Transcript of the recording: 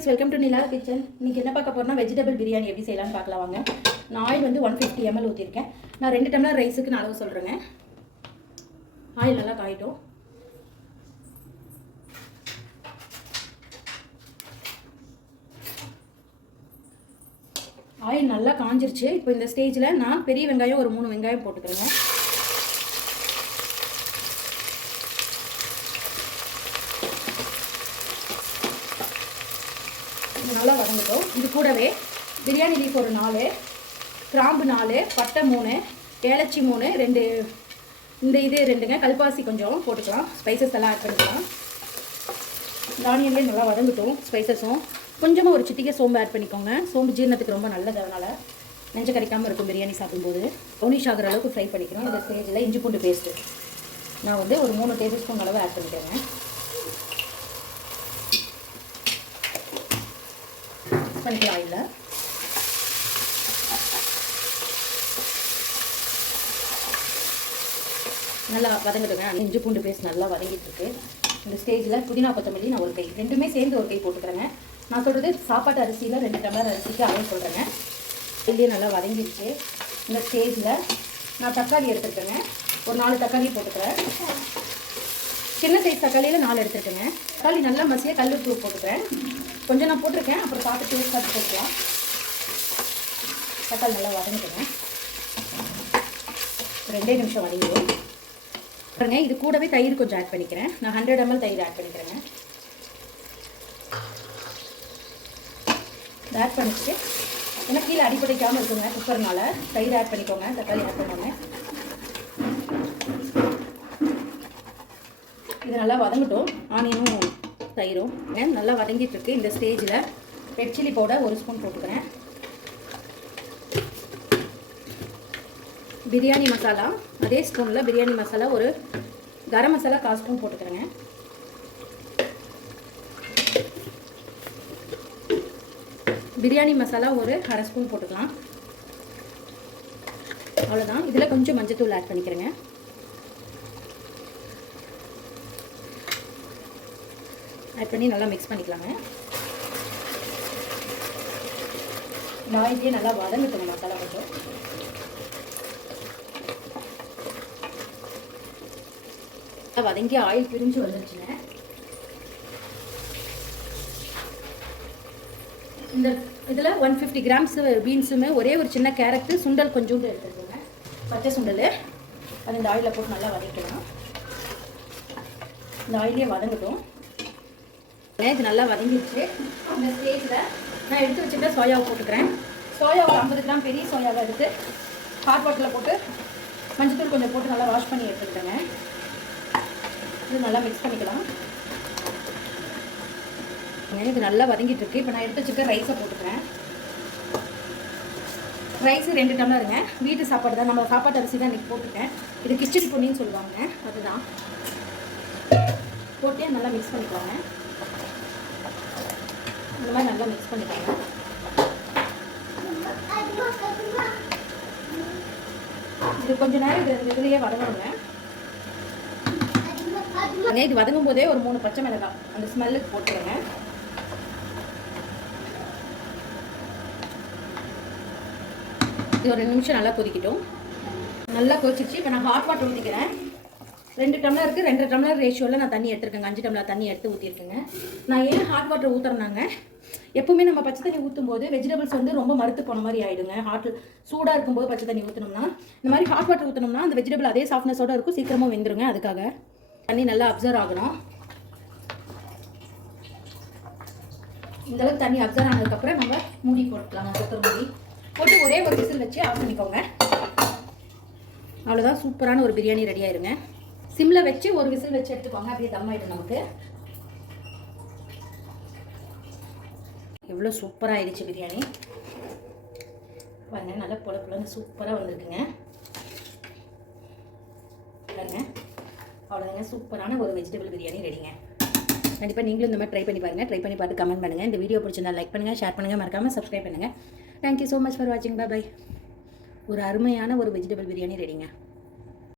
Friends welcome to Nila kitchen இன்றைக்கி என்ன பார்க்க போறோம்னா வெஜிடபிள் பிரியாணி எப்படி செய்யலாம்னு பார்க்கலாம் வாங்க. நான் ஆயில் வந்து ஒன் ஃபிஃப்டி எம்எல் ஊற்றிருக்கேன் நான் ரெண்டு டம்ளர் ரைஸுக்கு நான் அளவு சொல்கிறேங்க ஆயில் நல்லா காயிட்டும். ஆயில் நல்லா காஞ்சிருச்சு. இப்போ இந்த ஸ்டேஜில் நான் பெரிய வெங்காயம் ஒரு மூணு வெங்காயம் போட்டுக்கிறேங்க. இது நல்லா வதங்கட்டும். இது கூடவே பிரியாணி லீஃப் ஒரு நாலு கிராம்பு நாலு பட்டை மூணு ஏலச்சி மூணு ரெண்டு இந்த இது ரெண்டுங்க. கல்பாசி கொஞ்சம் போட்டுக்கலாம். ஸ்பைசஸ் எல்லாம் ஆட் பண்ணிக்கலாம். தானியங்களே நல்லா வதங்கட்டும் ஸ்பைசஸும் கொஞ்சமாக ஒரு சிட்டிக்கை சோம்பு ஆட் பண்ணிக்கோங்க. சோம்பு ஜீரணத்துக்கு ரொம்ப நல்லது அதனால். நெஞ்சு கறிக்காமல் இருக்கும் பிரியாணி சாப்பிடும்போது. பவுனிஷ் ஆகிற அளவுக்கு ஃப்ரை பண்ணிக்கிறோம் இந்த ஸ்டேஜில் இஞ்சி பூண்டு பேஸ்ட்டு நான் வந்து ஒரு மூணு டேபிள் ஸ்பூன் அளவு ஆட் பண்ணிக்கிறேங்க பண்ணிக்கலாம் ஆயிலில் நல்லா வதங்கிடுங்க இஞ்சி பூண்டு பேஸ்ட் நல்லா வதங்கிட்டுருக்கு. இந்த ஸ்டேஜில் புதினா கொத்தமல்லி நான் ஒரு கை ரெண்டுமே சேர்ந்து ஒரு கை போட்டுக்கிறேங்க. நான் சொல்கிறது சாப்பாட்டு அரிசியில் ரெண்டு டம்ளர் அரிசிக்கு அளவு சொல்கிறேங்க இதுலேயே நல்லா வதங்கிடுச்சு. இந்த ஸ்டேஜில் நான் தக்காளி எடுத்துருக்கேங்க. ஒரு நாலு தக்காளி போட்டுக்கிறேன். சின்ன சைஸ் தக்காளியில் நாலு எடுத்துருக்கேங்க. தக்காளி நல்லா மசியாக கல் உப்பு போட்டுக்கிறேன். கொஞ்சம் நான் போட்டிருக்கேன். அப்புறம் பார்த்து டேஸ்ட் பார்த்து போட்டுக்கலாம். தக்காளி நல்லா வதங்கிடுங்க ரெண்டே நிமிஷம் வதங்கிடும். பாருங்க இது கூடவே தயிர் கொஞ்சம் ஆட் பண்ணிக்கிறேன். நான் ஹண்ட்ரட் எம்எல் தயிர் ஆட் பண்ணிக்கிறேங்க. ஆட் பண்ணிட்டு ஏன்னா கீழே அடிப்படைக்காமல் இருக்குங்க குக்கர்னால தயிர் ஆட் பண்ணிக்கோங்க தக்காளி ஆட் பண்ணோங்க இது நல்லா வதங்கட்டும். ஆனியனும் தயிரும். நல்லா வதங்கிட்டுருக்கு. இந்த ஸ்டேஜில் ரெட் சில்லி பவுடர் ஒரு ஸ்பூன் போட்டுக்கிறேன். பிரியாணி மசாலா. அதே ஸ்பூனில் பிரியாணி மசாலா ஒரு கரம் மசாலா கால் ஸ்பூன் போட்டுக்கிறேங்க. பிரியாணி மசாலா ஒரு அரை ஸ்பூன் போட்டுக்கலாம். அவ்வளோதான் இதில் கொஞ்சம் மஞ்சத்தூள் ஆட் பண்ணிக்கிறேங்க. ஆட் பண்ணி நல்லா மிக்ஸ் பண்ணிக்கலாங்க. இந்த ஆயிலே நல்லா வதங்கட்டும் மசாலா மட்டும். வதங்கி ஆயில் பிரிஞ்சு வந்துருச்சுங்க. இந்த இதில் ஒன் ஃபிஃப்டி கிராம்ஸ் பீன்ஸுமே ஒரே ஒரு சின்ன கேரட்டு சுண்டல் கொஞ்சோண்டு எடுத்துக்கோங்க. பச்சை சுண்டல். அது இந்த ஆயிலில் போட்டு நல்லா வதக்கலாம். இந்த ஆயிலே வதங்கட்டும். இது நல்லா வதங்கிடுச்சு. இந்த ஸ்டேஜில் நான் எடுத்து வச்சுட்டு சோயாவை போட்டுக்கிறேன். சோயா ஒரு ஐம்பது கிராம் பெரிய சோயாவை எடுத்து ஹாட் வாட்டரில் போட்டு மஞ்சத்தூள் கொஞ்சம் போட்டு நல்லா வாஷ் பண்ணி எடுத்துக்கிட்டேங்க. இது நல்லா மிக்ஸ் பண்ணிக்கலாம். இது நல்லா வதங்கிட்டு இருக்கு இப்போ நான் எடுத்து வச்சுக்க ரைஸை போட்டுக்கிறேன். ரைஸ் ரெண்டு டம்ளருங்க. வீட்டு சாப்பாடு தான். நம்ம சாப்பாட்டு அரிசி தான் இன்றைக்கி போட்டுருக்கேன். இது கிச்சடி பொன்னின்னு சொல்லுவாங்க. அதுதான். போட்டு நல்லா மிக்ஸ் பண்ணிக்கோங்க. இந்த மாதிரி நல்லா மிக்ஸ் பண்ணிக்கோங்க. இது கொஞ்ச நேரம் இது இந்த இதுலேயே வதங்கணுங்க. இது வதங்கும் போதே ஒரு மூணு பச்சை மிளகாய். அந்த ஸ்மெல்லுக்கு போட்டுருங்க. இது ஒரு நிமிஷம் நல்லா கொதிக்கட்டும். நல்லா கொதிச்சிச்சு இப்போ நான் ஹாட் வாட்டர் ஊற்றிக்கிறேன் ரெண்டு டம்ளருக்கு ரெண்டு டம்ளர் ரேஷியோவில் நான் தண்ணி எடுத்துருக்கேங்க. அஞ்சு டம்ளர் தண்ணி எடுத்து ஊற்றிருக்கேங்க நான் ஏன் ஹாட் வாட்டர் ஊற்றுறேனாங்க எப்பவுமே நம்ம பச்சை தண்ணி ஊற்றும் போது வெஜிடபிள்ஸ் வந்து ரொம்ப மறுத்து போன மாதிரி ஆகிடுங்க ஹாட் சூடாக இருக்கும்போது பச்சை தண்ணி ஊற்றினோம்னா இந்த மாதிரி ஹாட் வாட்டர் ஊற்றினோம்னா அந்த வெஜிடபிள் அதே சாஃப்ட்னஸோடு இருக்கும் சீக்கிரமாக வெந்துருங்க அதுக்காக. தண்ணி நல்லா அப்சர்வ் ஆகணும். இந்தளவுக்கு தண்ணி அப்சர்வ் ஆனதுக்கப்புறம் நம்ம மூடி போட்டுக்கலாம். குக்கர் மூடி. போட்டு ஒரே ஒரு விசில் வச்சு ஆஃப் பண்ணிக்கோங்க. அவ்வளோதான் சூப்பரான ஒரு பிரியாணி ரெடி ஆயிருங்க. சிம்மில் வச்சு ஒரு விசில் வச்சு எடுத்துக்கோங்க. அப்படியே தம் ஆயிடும் நமக்கு. எவ்வளோ சூப்பராக ஆயிடுச்சு பிரியாணி. பாருங்க நல்லா புல புலன்னு சூப்பராக வந்திருக்குங்க. பாருங்க அவ்வளோதாங்க சூப்பரான ஒரு வெஜிடபிள் பிரியாணி ரெடிங்க கண்டிப்பாக நீங்களும் இந்த மாதிரி ட்ரை பண்ணி பாருங்கள் ட்ரை பண்ணி பார்த்து கமெண்ட் பண்ணுங்கள் இந்த வீடியோ பிடிச்சிருந்தா லைக் பண்ணுங்கள் ஷேர் பண்ணுங்கள் மறக்காமல் சப்ஸ்கிரைப் பண்ணுங்கள் thank you so much for வாட்சிங் பை பாய் ஒரு அருமையான ஒரு வெஜிடபிள் பிரியாணி ரெடிங்க